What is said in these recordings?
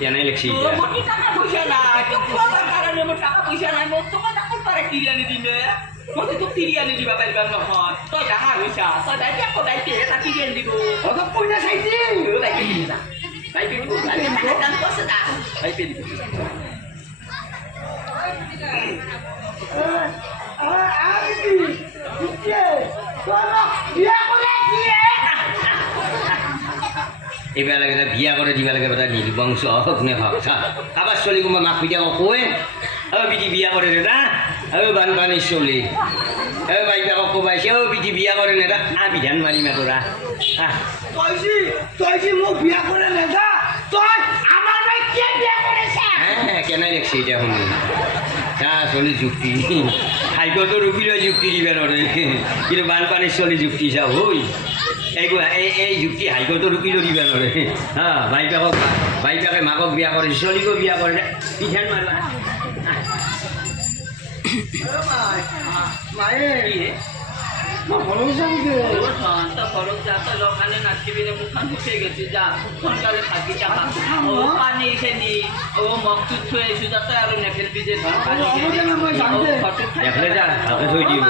কেনে লিখছি টাকা পয়সা নাই কারণে আমার টাকা পয়সা নাই মোক তোমার টাকা পারে কিনে আনি দিলে মতে তো কিনে আনি দিবা পারবার নহয় তই ডাঙা হইছা তই দাইতে কোদাইতে এটা কিনে আনি দিব অত পয়সা চাইছি দাইতে দিব না দাইতে দিব দাইতে টাকা দাম কত না দাইতে দিব এবার লাগে বিয়া করে দিবা লাগে বেটা নির্বংশ হোক নে হোক আবার চলি কোনোবা মাক পিঠা কয় বিধি বিয়া করে নে না বানপানীর চলি বাইক কবাইছে বিধি বিয়া করে নে বিধান মারি না তোরা তই মোক বিয়া করে নে তই আমার ভাই কে বিয়া করেছে হ্যাঁ কেনাই লিখছি এটা শুনি হ্যাঁ চলি যুক্তি হাইকোর্টের উকিল যুক্তি দিবে নরে কিন্তু বানপানীর চলি যুক্তি চাও হই এই যুক্তি হাইকোর্টের উকিল দিবে নরে হ্যাঁ বাইকাকে মাকক বিয়া করে চলিকো বিয়া করে পিঠান মারবা পানী খেলি মগটো থৈ আহিছো যাতে আৰু নেখেলবি যে দেখলে যা ভালকে থৈ দিম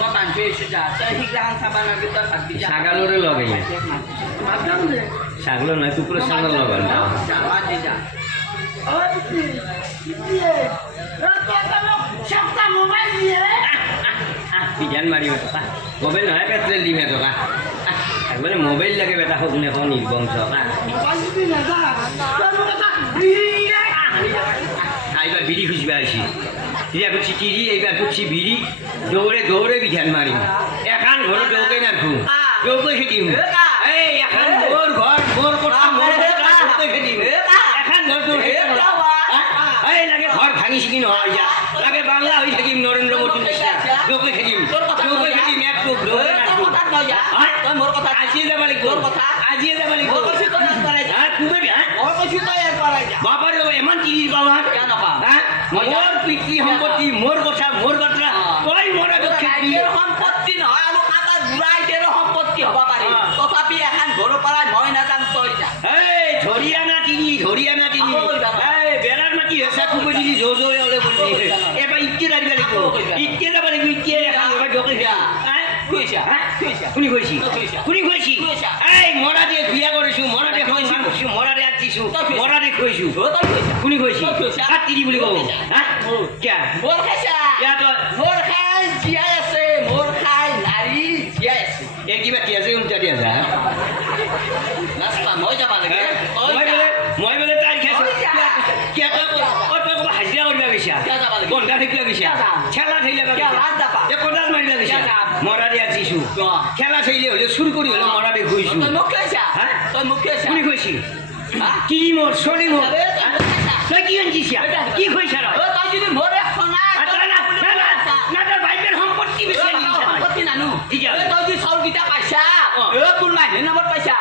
মই বান্ধি আহিছো যা তই সিগিলাখান চাবা নালাগে তই ভাবি যা ছাগালরে লগে ছাগল নয় কুকুরের ছাগল লগে যা পিঠান মারি মোবাইল নহয় পেট্রোল দিম টকা একবারে মোবাইল লাগে বেটা হোক নে কোন নির্বংশ এইবার বিড়ি খুঁজবে আসি এতিয়া খুঁজছি তিরি এইবার খুঁজছি বিড়ি দৌড়ে দৌড়ে পিঠান মারিম এখন ঘরে দৌকে নাখো দৌকে খেদিম এই এখন মোর ঘর মোর কথা মোর দৌকে খেদিম এখন ঘর দৌড়ে এই লাগে ঘর ভাঙি শিখি নহয় যা লাগে বাংলা হয়ে থাকিম নরেন্দ্র মোদী দৌকে খেদিম দৌকে খেদিম এক টুক দৌকে নাখো মোৰ কথা আজিয়ে যাব লাগিব আজিয়ে যাব লাগিব বাবার এমন তিরির বাবা মোর পিতৃ সম্পত্তি মোর কথা তই মরা সম্পত্তি নহয় আৰু কাটা বুঢ়াইতেৰ সম্পত্তি হ'ব পাৰে তথাপি এখন ঘৰৰ পৰাই মই নাজান তই যা এই ধরিয়ানা তিনি বেড়ার মাটি হেঁচা খুব দিদি জোর জোরে হলে বলছি এবার ইটকে দাঁড়িয়ে লাগতো ইটকে যাবা লাগবে ইটকে এবার ঢোকে শুনি খুঁজছি এই মরাদে বিয়া করেছো মরাদে খাইছো মরাদে আছিছো মরাদে খুঁজছো শুনি খুঁজছি আর তিরি বুলি কব হ্যাঁ কিয়া মোৰ খাইছা মোৰ খাই জীয়াই আছে মোৰ খাই নাৰী জীয়াই আছে এই কিবা কি আছে উল্টা দিয়া যা নাস্তা মই যাবা লাগে মই বোলে তাই খাইছো কিয়া তই হাজিৰা কৰিবা গৈছা বন্ধা থাকিলা গৈছা খেলা থাকিলা কোদাল মাৰিলা গৈছা মরাদে আছিছো খেলা চাইলে হলে চুরি করি হলে মরাদে খুঁজছো শুনি খুঁজছি কি মোর শনি মোর তুই কি আনছিস কি খুঁজছ তই যদি মোৰ এখন বাইকের সম্পত্তি বেশি সম্পত্তি নানো তই যদি চাউলকেইটা পাইছা কোন মানুহে নামত পাইছা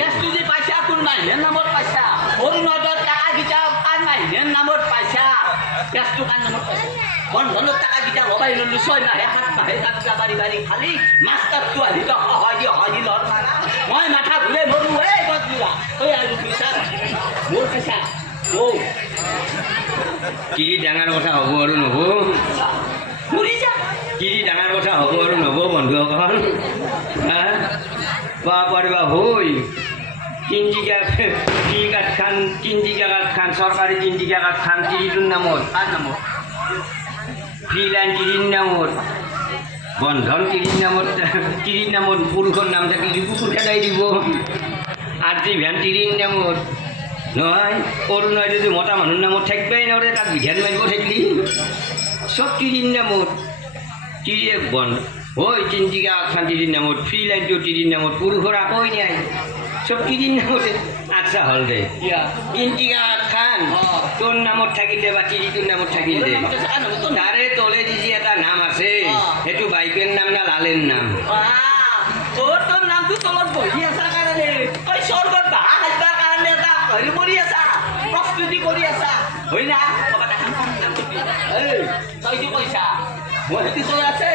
গেছটো যে পাইছা কোন মানুহে নামত পাইছা অৰুণোদয়ৰ টাকাকেইটা কাৰ মানুহে নামত পাইছা গেছটো কাৰ নামত পাইছা বন্ধনৰ টাকাকেইটা লবাই ললো 6 মাহে 7 মাহে যাত্ৰা বাৰী বাৰী খালি মাষ্টাৰটো আহি সহায় দি লৰ মাৰা মই মাথা ঘূৰে মৰো এই গছজোৰা তই আৰু পইচা মোৰ পইচা কিৰি ডাঙৰ কথা হ'ব আৰু নহ'ব ঘূৰি যা কিৰি ডাঙৰ কথা হ'ব আৰু নহ'ব বন্ধুসকল পাৰিবা হৈ 3 কাঠ খান চৰকাৰী 3 কাঠ খান তিৰিটোৰ নামত কাৰ নামত ফ্ৰী লাইন তিৰিৰ নামত বন্ধন তিৰিৰ নামত পুৰুষৰ নাম থাকিলে কুকুৰ খেদাই দিব আৰ্জি ভেন তিৰিৰ নামত নহয় অৰুণাই যদি মতা মানুহৰ নামত থাকিবই নৰে তাক বিধান মাৰিব থাকিলি চব তিৰিৰ নামত তিৰিয়ে বন্ধ হৈ 3 কাঠ খান তিৰিৰ নামত ফ্ৰী লাইনটো তিৰিৰ নামত পুৰুষৰ আকৌ নাই চব তিৰিৰ নামতে আচ্ছা হল দে 3 কাঠ খান তোর নামত থাকিলে বা তিরিটোর নামত থাকিলে তারে তলে যে এটা নাম আছে সেইটো বাইকের নাম না লালের নাম তোর নামটো তলত বহি আছা কাৰণে তই স্বৰ্গত বাহা খাইবাৰ কাৰণে এটা হেৰি কৰি আছা প্ৰস্তুতি কৰি আছা হয় না তই কি কৈছা মই সেইটো চলাই আছে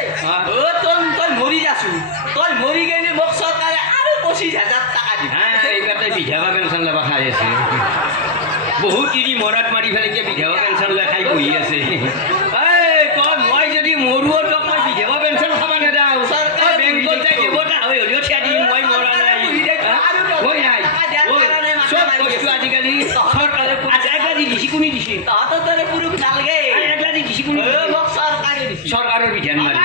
তই মৰি যাছো তই মৰি গেলি মোক চৰকাৰে আৰু 25,000 টাকা দিব এইবাৰ তই বিধৱা পেঞ্চন ল'ব খাই আছে বহুত তিৰি মৰাত মাৰি ফেলাই এতিয়া বিধৱা পেঞ্চন লৈ খাই বহি আছে এই তই মই যদি মৰুও তোক মই বিধৱা পেঞ্চন খাব নেদাওঁ তই বেংকত যাই দেৱতা হৈ হ'লেও থিয়া দিম মই মৰা নাই হৈ নাই চব বস্তু আজিকালি চৰকাৰে একলাজি দিছি কোনে দিছি তহঁতৰ দৰে পুৰুষ নালাগে একলাজি দিছি কোনে মোক চৰকাৰে দিছে চৰকাৰৰ বিধান মাৰি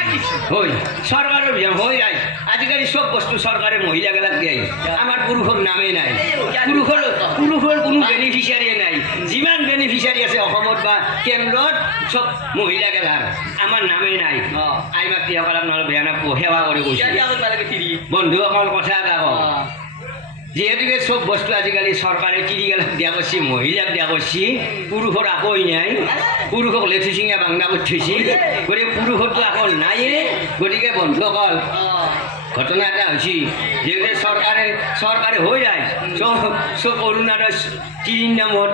হয় চৰকাৰৰ বিধান হৈ যায় আজিকালি চব বস্তু চৰকাৰে মহিলাগেলাক দিয়ে আমাৰ পুৰুষৰ নামেই নাই পুৰুষৰ কোনো বেনিফিচিয়াৰীয়ে নাই যিমান বেনিফিচিয়াৰী আছে অসমত বা কেন্দ্ৰত চব মহিলাগেলাৰ আমাৰ নামেই নাই আই মাতৃসকলক নহ'লে বেয়া নাপাব সেৱা কৰি কৈছে বন্ধুসকল কথা এটা কওঁ যিহেতুকে চব বস্তু আজিকালি চৰকাৰে তিৰিগেলাক দিয়া কৰিছে মহিলাক দিয়া কৰিছে পুৰুষৰ আকোই নাই পুৰুষক লেথুচিঙা বাংলা কৰি থৈছে গতিকে পুৰুষৰতো আকৌ নায়ে গতিকে বন্ধুসকল ঘটনা এটা হৈছে যিহেতু চৰকাৰে হৈ যায় চব অৰুণোদয় তিৰিৰ নামত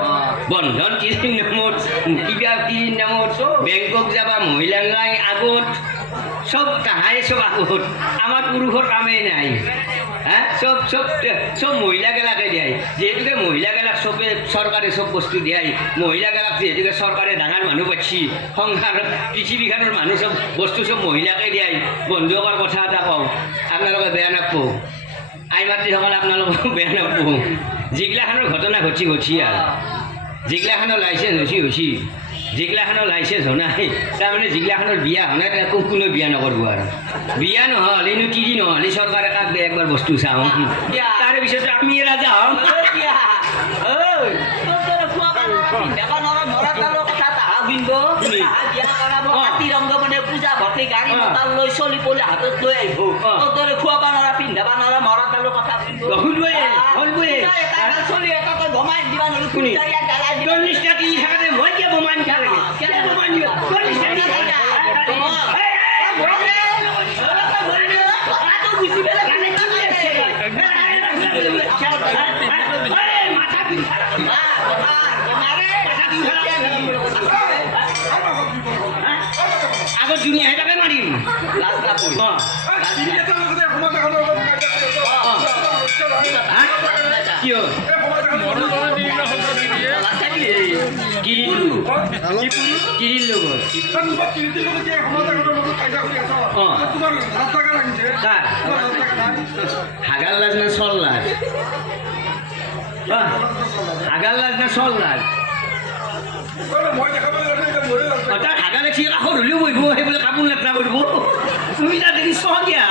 বন্ধন তিৰিৰ নামত কিবা তিৰিৰ নামত বেংকক যাবা মহিলাই আগত চব তাহাই চব আগত আমাৰ পুৰুষৰ কামেই নাই হ্যাঁ সব মহিলাগেলাকে দিয়াই যেহেতুকে মহিলাগেলাক চবে চৰকাৰে চব বস্তু দিয়াই মহিলাগেলাক যেহেতুকে চৰকাৰে ডাঙৰ মানুহ পাইছি সংসাৰ পৃথিৱীখনৰ মানুহ চব বস্তু চব মহিলাকে দিয়াই বন্ধুসকল কথা এটা কওঁ আপোনালোকে বেয়া নাপাব আই মাতৃসকলে আপোনালোকক বেয়া নাপাব যিগিলাখনৰ ঘটনা ঘটি আৰু যিগিলাখনৰ লাইচেঞ্চ হৈছে যিগিলাখনৰ লাইচেঞ্চ হোৱা নাই তাৰমানে যিগিলাখনৰ বিয়া হোৱা নাই কোনো বিয়া নকৰিব আৰু বিয়া নহ'লেনো তিৰি নহ'লে চৰকাৰে কাক দিয়ে একবাৰ বস্তু চাওঁ তাৰে পিছত আমি ৰাজা হওঁ পূজা ভৰ্তি গাড়ী মতাৰ লৈ চলি পলি হাতত লৈ আহিব তোৰ খুৱাব নোৱাৰা পিন্ধাব নোৱাৰা মৰা তালৰ কথা চলি এটা তই গমাই দিবা নোৱাৰো মই কিয় বোমাই নিখা লাগে আগত জুনি আহে তাকে মাৰিম কি হ'ল কিৰিৰ লগত হাগাৰ লাজ না চল লাজ হাগাৰ লাজ না চল লাজ তাত হাগা দেখি কাষত হ'লেও বহিব সেই বোলে কাপোৰ লেতেৰা কৰিব তুমি তাত দেখি চহকীয়া